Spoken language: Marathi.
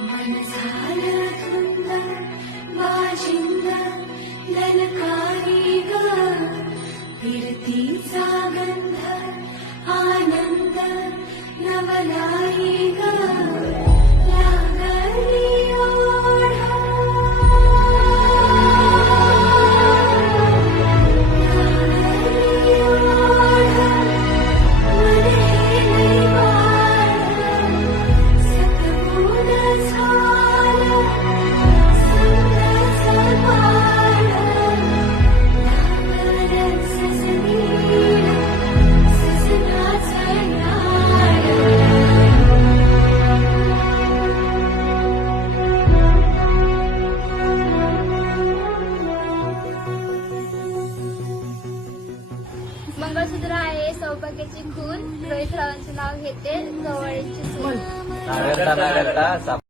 मन झालं धुंद वाजिंद ललकारी ग फिरतीचा गंध आनंद नवलाई ग लागली ओढा लागली ओढा मन हेले वाढ सतबोध झालं संताचं बाळ लागलं सजनीला सजनाचं नाळ मंगळसूत्र आहे सौभाग्याची खून रोहित रावांचे नाव घेते जवळची सून.